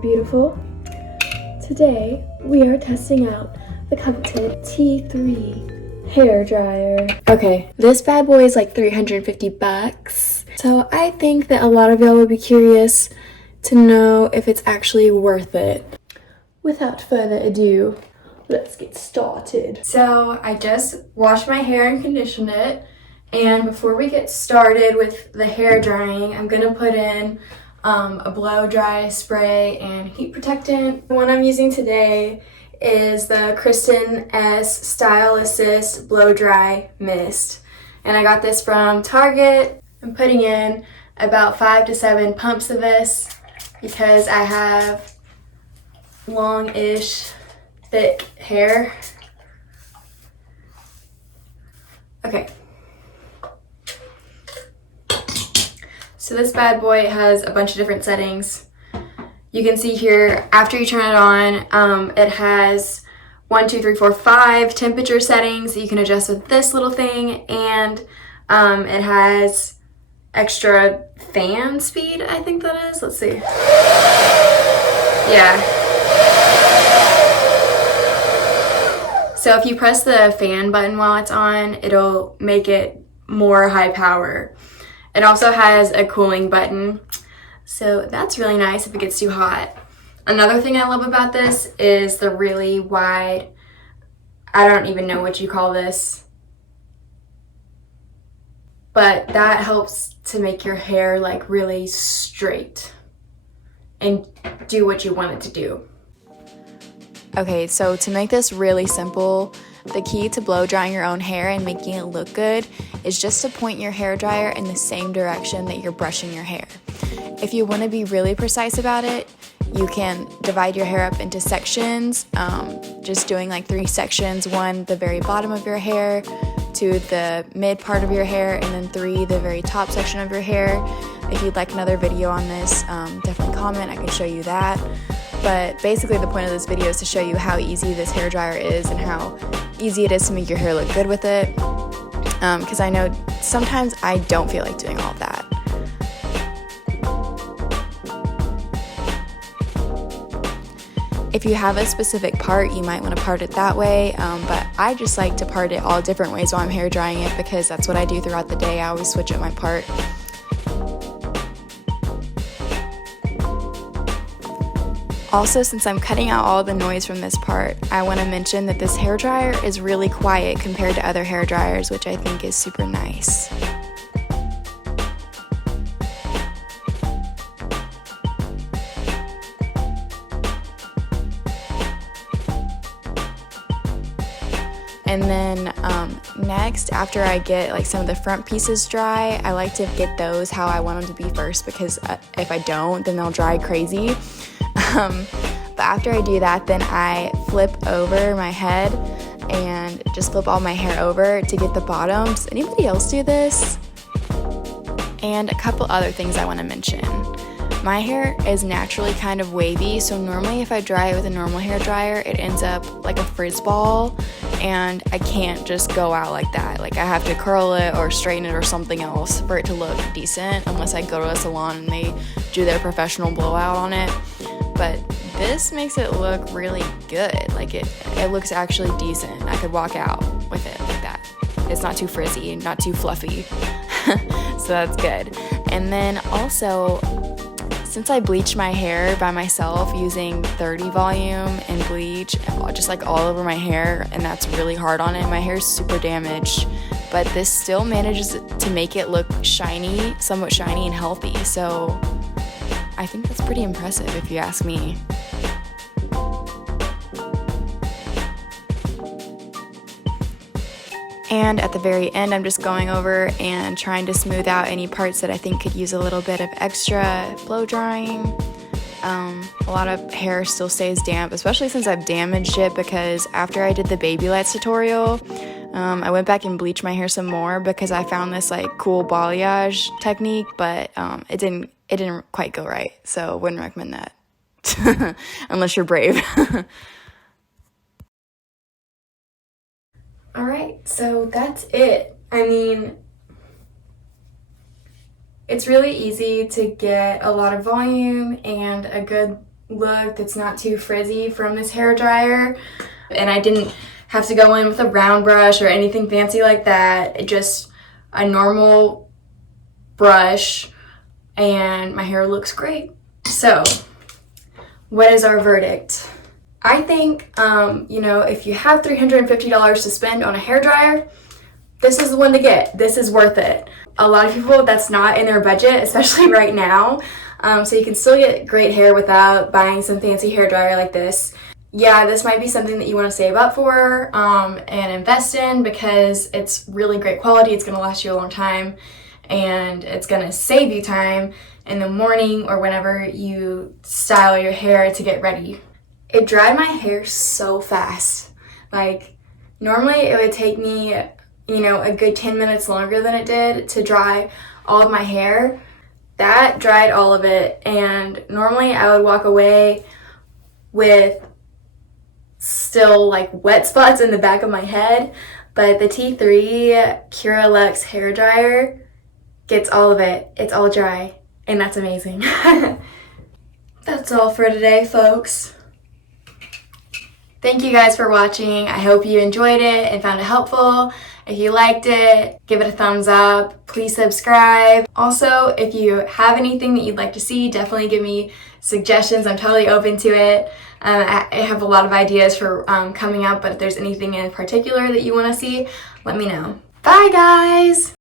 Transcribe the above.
beautiful. Today we are testing out the coveted T3 hair dryer. Okay, this bad boy is like 350 bucks. So I think that a lot of y'all would be curious to know if it's actually worth it. Without further ado, let's get started. So I just washed my hair and conditioned it. And before we get started with the hair drying, I'm gonna put in a blow dry spray and heat protectant. The one I'm using today is the Kristen S Style Assist Blow Dry Mist. And I got this from Target. I'm putting in about 5 to 7 pumps of this because I have long-ish, thick hair. Okay. So this bad boy has a bunch of different settings. You can see here, after you turn it on, it has 1, 2, 3, 4, 5 temperature settings that you can adjust with this little thing, and it has extra fan speed, I think that is. Let's see. Yeah. So if you press the fan button while it's on, it'll make it more high power. It also has a cooling button, so that's really nice if it gets too hot. Another thing I love about this is the really wide, I don't even know what you call this, but that helps to make your hair like really straight and do what you want it to do. Okay, so to make this really simple, the key to blow drying your own hair and making it look good is just to point your hair dryer in the same direction that you're brushing your hair. If you want to be really precise about it, you can divide your hair up into sections, just doing like 3 sections, 1 the very bottom of your hair, 2 the mid part of your hair, and then 3 the very top section of your hair. If you'd like another video on this, definitely comment, I can show you that. But basically the point of this video is to show you how easy this hair dryer is and how easy it is to make your hair look good with it. Because I know sometimes I don't feel like doing all of that. If you have a specific part, you might want to part it that way, but I just like to part it all different ways while I'm hair drying it because that's what I do throughout the day. I always switch up my part. Also, since I'm cutting out all the noise from this part, I want to mention that this hair dryer is really quiet compared to other hair dryers, which I think is super nice. And then next, after I get like some of the front pieces dry, I like to get those how I want them to be first because if I don't, then they'll dry crazy. But after I do that, then I flip over my head and just flip all my hair over to get the bottoms. Anybody else do this? And a couple other things I want to mention. My hair is naturally kind of wavy, so normally if I dry it with a normal hair dryer, it ends up like a frizz ball, and I can't just go out like that. Like I have to curl it or straighten it or something else for it to look decent, unless I go to a salon and they do their professional blowout on it. But this makes it look really good. Like it looks actually decent. I could walk out with it like that. It's not too frizzy, not too fluffy. So that's good. And then also, since I bleach my hair by myself using 30 volume and bleach just like all over my hair, and that's really hard on it, my hair is super damaged, but this still manages to make it look shiny, somewhat shiny and healthy. So I think that's pretty impressive if you ask me. And at the very end, I'm just going over and trying to smooth out any parts that I think could use a little bit of extra blow drying. A lot of hair still stays damp, especially since I've damaged it, because after I did the baby lights tutorial, I went back and bleached my hair some more because I found this like cool balayage technique, but it didn't quite go right, so wouldn't recommend that unless you're brave. Alright, so that's it. I mean, it's really easy to get a lot of volume and a good look that's not too frizzy from this hair dryer. And I didn't have to go in with a round brush or anything fancy like that. Just a normal brush, and my hair looks great. So, what is our verdict? I think, if you have $350 to spend on a hair dryer, this is the one to get. This is worth it. A lot of people, that's not in their budget, especially right now. So you can still get great hair without buying some fancy hair dryer like this. Yeah, this might be something that you want to save up for and invest in, because it's really great quality. It's going to last you a long time, and it's going to save you time in the morning or whenever you style your hair to get ready. It dried my hair so fast. Like, normally it would take me, a good 10 minutes longer than it did to dry all of my hair. That dried all of it, and normally I would walk away with still like wet spots in the back of my head, but the T3 Curalux hair dryer gets all of it. It's all dry, and that's amazing. That's all for today, folks. Thank you guys for watching. I hope you enjoyed it and found it helpful. If you liked it, give it a thumbs up. Please subscribe. Also, if you have anything that you'd like to see, definitely give me suggestions. I'm totally open to it. I have a lot of ideas for coming up, but if there's anything in particular that you want to see, let me know. Bye, guys!